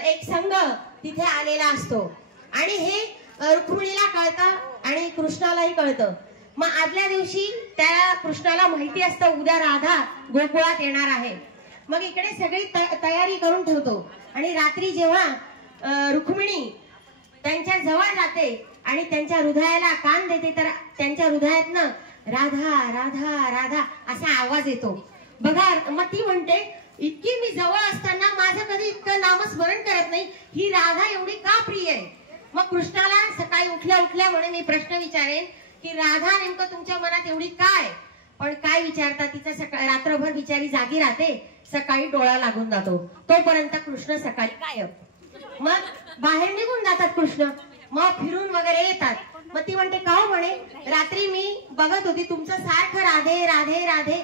एक संघ तिथे आलेला असतो आणि हे रुक्मिणीला कळतं आणि कृष्णालाही कळतं। मग आदल्या दिवशी त्या कृष्णाला माहिती असतं उद्या राधा गोकुळात येणार आहे। मग इकडे सगळी तयारी करून ठेवतो आणि रात्री जेव्हा रुक्मिणी त्यांच्या जवळ जाते आणि त्यांच्या हृदयाला कान देते तर त्यांच्या हृदयातनं राधा राधा राधा असा आवाज येतो बघा। मग ती म्हणते इतकी मी जवळ असताना माझं कधी इतकं नामस्मरण करत नाही, ही राधा एवढी का प्रिय आहे? मग कृष्णाला सकाळी उठल्या उठल्या म्हणे मी प्रश्न विचारेन की राधा नेमकं तुमच्या मनात एवढी काय? पण काय विचारता तिचं रात्रभर बिचारी जागी राहते, सकाळी डोळा लागून जातो तोपर्यंत कृष्ण सकाळी गायब। मग बाहेर निघून जातात कृष्ण, मग फिरून वगैरे येतात। मग ती म्हणते का म्हणे रात्री मी बघत होती तुमचं सारखं राधे राधे राधे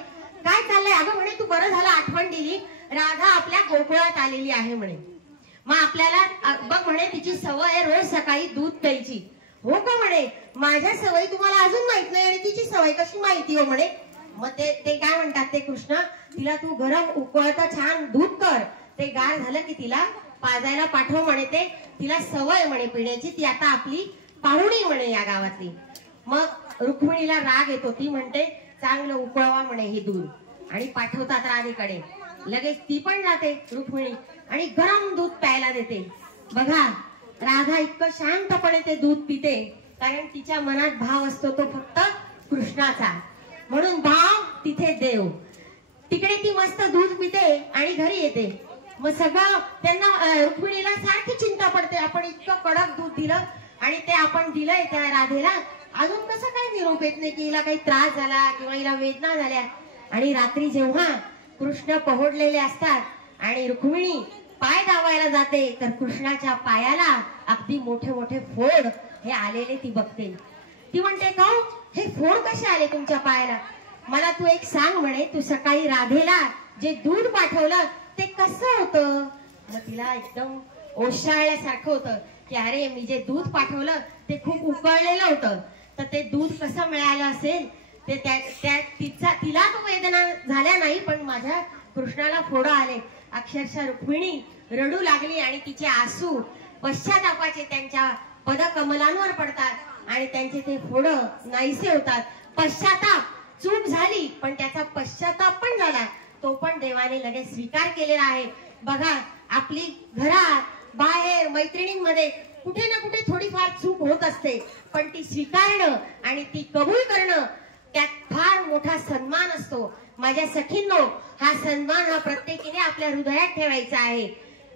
काय चाललंय? अगं म्हणे तू बरं झालं आठवण दिली, राधा आपल्या गोकुळात आलेली आहे म्हणे। मग आपल्याला बघ म्हणे तिची सवय आहे रोज सकाळी दूध प्यायची। हो का म्हणे माझ्या सवयी तुम्हाला अजून माहित नाही आणि तिची सवय कशी माहिती हो म्हणे। मग ते काय म्हणतात ते कृष्ण तिला तू गरम उकळतं छान दूध कर, ते गार झालं की तिला पाजायला पाठव म्हणे, ते तिला सवय म्हणे पिण्याची, ती आता आपली पाहुणी म्हणे या गावातली। मग रुक्मिणीला राग येतो, ती म्हणते चांगलं उकळवा म्हणे हे दूध आणि पाठवतात राधेकडे। लगेच ती पण जाते रुक्मिणी आणि गरम दूध प्यायला देते। बघा राधा इतकं शांतपणे ते दूध पिते कारण तिच्या मनात भाव असतो तो फक्त कृष्णाचा, म्हणून भाव तिथे देव। तिकडे ती मस्त दूध पिते आणि घरी येते। मग सगळं त्यांना रुक्मिणीला सारखी चिंता पडते, आपण इतकं कडक दूध दिलं आणि ते आपण दिलंय त्या राधेला, अजून कसं काय निरोप येत नाही की हिला काही त्रास झाला किंवा हिला वेदना झाल्या। आणि रात्री जेव्हा कृष्ण पहोडलेले असतात आणि रुक्मिणी पाय दाबायला जाते तर कृष्णाच्या पायाला अगदी मोठे मोठे फोड हे आलेले ती बघते। ती म्हणते का हे फोड कसे आले तुमच्या पायाला? मला तू एक सांग म्हणे, तू सकाळी राधेला जे दूध पाठवलं ते कसं होतं? मग तिला एकदम ओशाळल्यासारखं होतं की अरे मी जे दूध पाठवलं ते खूप उकळलेलं होतं, तर ते दूध कसं मिळालं असेल ते तिला तो वेदना झाल्या नाही पण माझ्या कृष्णाला फोड आले। अक्षरशः रुक्मिणी रडू लागली आणि तिचे आसू पश्चातापाचे त्यांच्या पदकमलांवर पडतात आणि त्यांचे ते फोड नाहीसे होतात। पश्चाताप चूक झाली पण त्याचा पश्चाताप पण झाला, तो पण देवाने लगेच स्वीकार केलेला आहे। बघा आपली घरात बाहेर मैत्रिणींमध्ये कुठे ना कुठे थोडीफार चूक होत असते, पण ती स्वीकारणं आणि ती कबूल करणं त्यात फार मोठा सन्मान असतो। माझ्या सखींनो हा सन्मान हा प्रत्येकीने आपल्या हृदयात ठेवायचा आहे।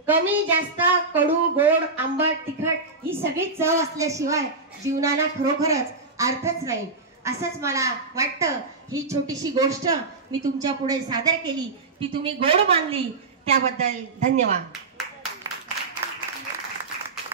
कमी जास्त कडू गोड आंबट तिखट ही सगळी चव असल्याशिवाय जीवनाला खरोखरच अर्थच नाही, असंच मला वाटतं। ही छोटीशी गोष्ट मी तुमच्या पुढे सादर केली, ती तुम्ही गोड मानली त्याबद्दल धन्यवाद।